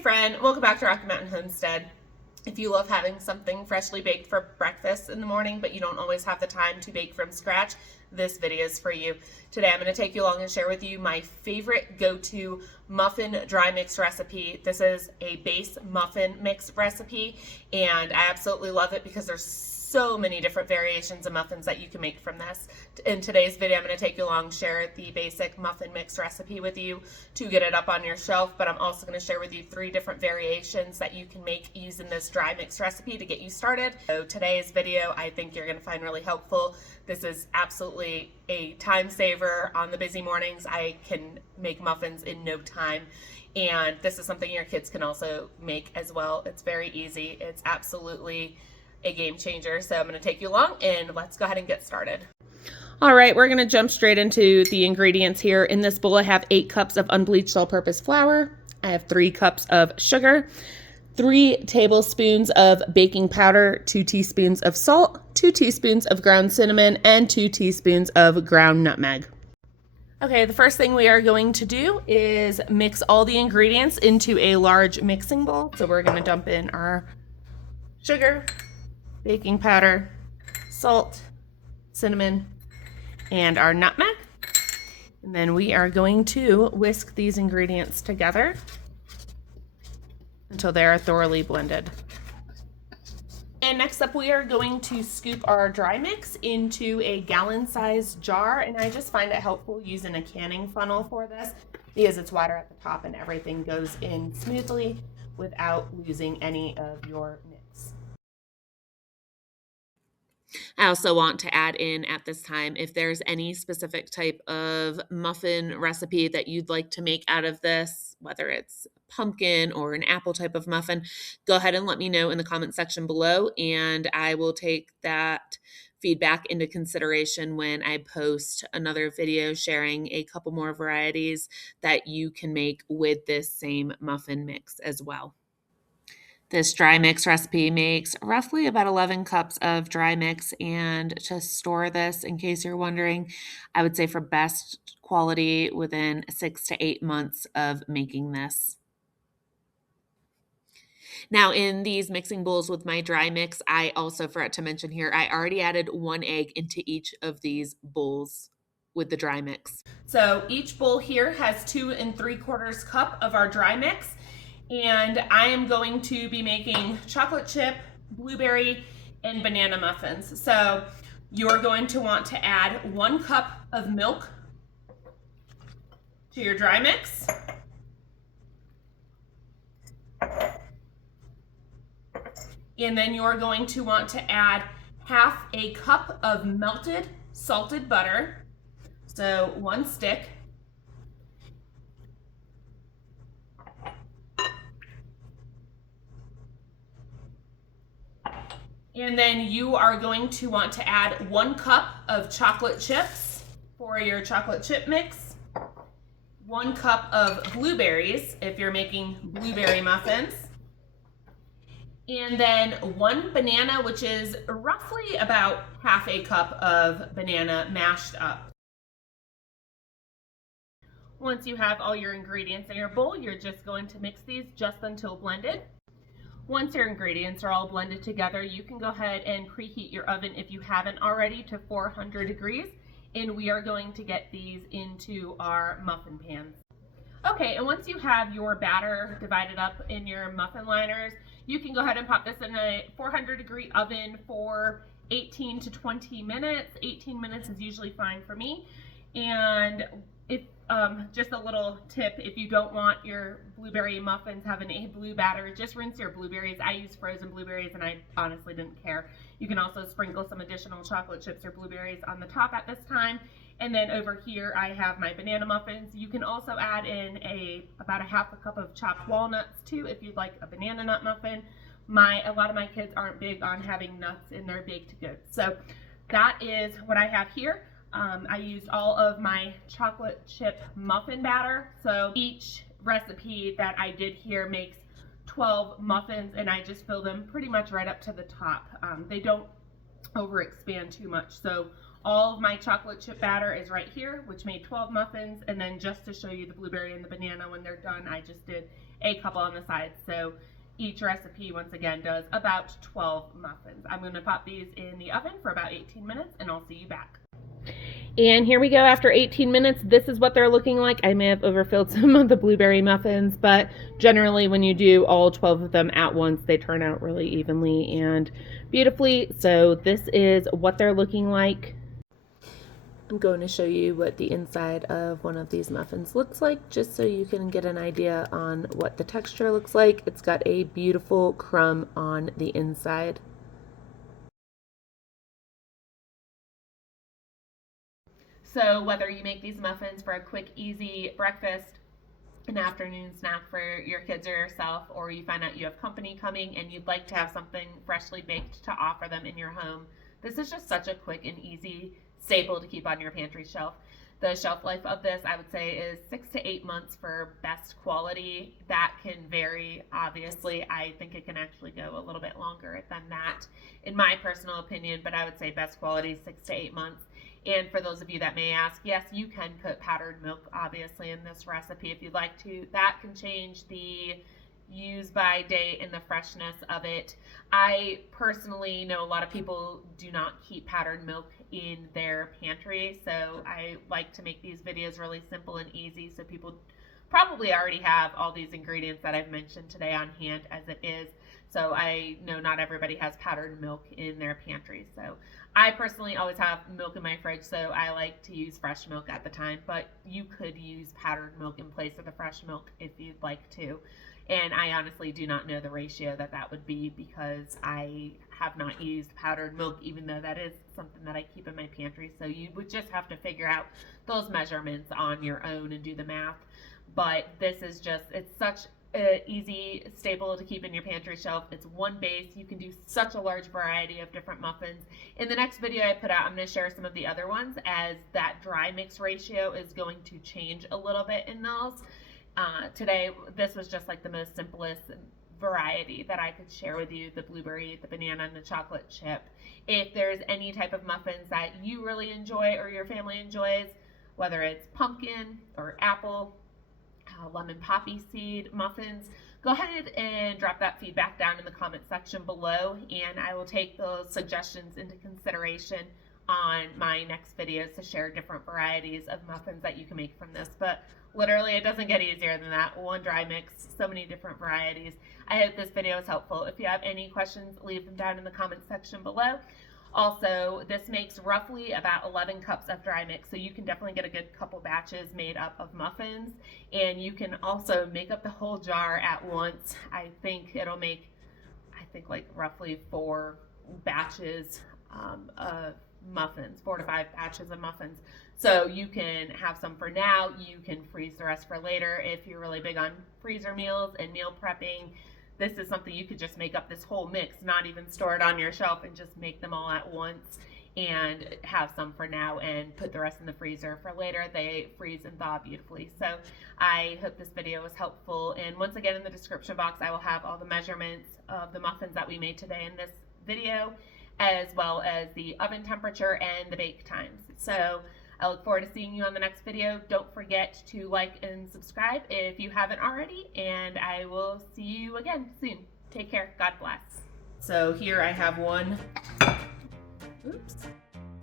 friend, welcome back to Rocky Mountain Homestead. If you love having something freshly baked for breakfast in the morning, but you don't always have the time to bake from scratch, this video is for you. Today I'm going to take you along and share with you my favorite go-to muffin dry mix recipe. This is a base muffin mix recipe, and I absolutely love it because there's so many different variations of muffins that you can make from this. In today's video, I'm going to take you along, share the basic muffin mix recipe with you to get it up on your shelf, but I'm also going to share with you 3 different variations that you can make using this dry mix recipe to get you started. So today's video, I think you're going to find really helpful. This is absolutely a time saver on the busy mornings. I can make muffins in no time. And this is something your kids can also make as well. It's very easy. It's absolutely a game changer. So I'm going to take you along and let's go ahead and get started. All right, we're going to jump straight into the ingredients here. In this bowl, I have 8 cups of unbleached all-purpose flour. I have 3 cups of sugar, 3 tablespoons of baking powder, 2 teaspoons of salt, 2 teaspoons of ground cinnamon, and 2 teaspoons of ground nutmeg. Okay, the first thing we are going to do is mix all the ingredients into a large mixing bowl. So we're going to dump in our sugar, baking powder, salt, cinnamon, and our nutmeg. And then we are going to whisk these ingredients together until they are thoroughly blended. And next up, we are going to scoop our dry mix into a gallon-sized jar, and I just find it helpful using a canning funnel for this because it's wider at the top and everything goes in smoothly without losing any of your mix. I also want to add in at this time, if there's any specific type of muffin recipe that you'd like to make out of this, whether it's pumpkin or an apple type of muffin, go ahead and let me know in the comment section below, and I will take that feedback into consideration when I post another video sharing a couple more varieties that you can make with this same muffin mix as well. This dry mix recipe makes roughly about 11 cups of dry mix, and to store this, in case you're wondering, I would say for best quality within 6 to 8 months of making this. Now in these mixing bowls with my dry mix, I also forgot to mention here, I already added 1 egg into each of these bowls with the dry mix. So each bowl here has 2 3/4 cup of our dry mix. And I am going to be making chocolate chip, blueberry, and banana muffins. So you're going to want to add 1 cup of milk to your dry mix. And then you're going to want to add 1/2 a cup of melted salted butter. So 1 stick. And then you are going to want to add 1 cup of chocolate chips for your chocolate chip mix, 1 cup of blueberries if you're making blueberry muffins, and then 1 banana, which is roughly about 1/2 a cup of banana mashed up. Once you have all your ingredients in your bowl, you're just going to mix these just until blended. Once your ingredients are all blended together, you can go ahead and preheat your oven if you haven't already to 400 degrees, and we are going to get these into our muffin pans. Okay, and once you have your batter divided up in your muffin liners, you can go ahead and pop this in a 400-degree oven for 18 to 20 minutes. 18 minutes is usually fine for me. And if just a little tip, if you don't want your blueberry muffins having a blue batter, just rinse your blueberries. I use frozen blueberries and I honestly didn't care. You can also sprinkle some additional chocolate chips or blueberries on the top at this time. And then over here I have my banana muffins. You can also add in about 1/2 a cup of chopped walnuts too if you'd like a banana nut muffin. A lot of my kids aren't big on having nuts in their baked goods. So that is what I have here. I used all of my chocolate chip muffin batter. So each recipe that I did here makes 12 muffins, and I just fill them pretty much right up to the top. They don't overexpand too much. So all of my chocolate chip batter is right here, which made 12 muffins. And then just to show you the blueberry and the banana when they're done, I just did a couple on the side. So each recipe, once again, does about 12 muffins. I'm going to pop these in the oven for about 18 minutes, and I'll see you back. And here we go after 18 minutes. This is what they're looking like. I may have overfilled some of the blueberry muffins, but generally when you do all 12 of them at once, they turn out really evenly and beautifully. So this is what they're looking like. I'm going to show you what the inside of one of these muffins looks like, just so you can get an idea on what the texture looks like. It's got a beautiful crumb on the inside. So whether you make these muffins for a quick, easy breakfast, an afternoon snack for your kids or yourself, or you find out you have company coming and you'd like to have something freshly baked to offer them in your home, this is just such a quick and easy staple to keep on your pantry shelf. The shelf life of this, I would say, is 6 to 8 months for best quality. That can vary, obviously. I think it can actually go a little bit longer than that, in my personal opinion, but I would say best quality 6 to 8 months. And for those of you that may ask, yes, you can put powdered milk, obviously, in this recipe if you'd like to. That can change the use by date and the freshness of it. I personally know a lot of people do not keep powdered milk in their pantry, so I like to make these videos really simple and easy, so people probably already have all these ingredients that I've mentioned today on hand as it is. So I know not everybody has powdered milk in their pantry. So I personally always have milk in my fridge, so I like to use fresh milk at the time, but you could use powdered milk in place of the fresh milk if you'd like to. And I honestly do not know the ratio that would be, because I have not used powdered milk, even though that is something that I keep in my pantry. So you would just have to figure out those measurements on your own and do the math. But this is just, it's such an easy staple to keep in your pantry shelf. It's one base. You can do such a large variety of different muffins. In the next video I put out, I'm going to share some of the other ones, as that dry mix ratio is going to change a little bit in those. Today, this was just like the most simplest variety that I could share with you, the blueberry, the banana, and the chocolate chip. If there's any type of muffins that you really enjoy or your family enjoys, whether it's pumpkin or apple, lemon poppy seed muffins, go ahead and drop that feedback down in the comment section below, and I will take those suggestions into consideration on my next videos to share different varieties of muffins that you can make from this. But literally, it doesn't get easier than that. One dry mix, so many different varieties. I hope this video is helpful. If you have any questions, leave them down in the comment section below. Also, this makes roughly about 11 cups of dry mix, so you can definitely get a good couple batches made up of muffins, and you can also make up the whole jar at once. I think it'll make, like roughly 4 batches of muffins, 4 to 5 batches of muffins. So you can have some for now, you can freeze the rest for later. If you're really big on freezer meals and meal prepping, this is something you could just make up this whole mix, not even store it on your shelf, and just make them all at once and have some for now and put the rest in the freezer for later. They freeze and thaw beautifully. So I hope this video was helpful. And once again, in the description box, I will have all the measurements of the muffins that we made today in this video, as well as the oven temperature and the bake times. So I look forward to seeing you on the next video. Don't forget to like and subscribe if you haven't already, and I will see you again soon. Take care. God bless. So here I have one. Oops.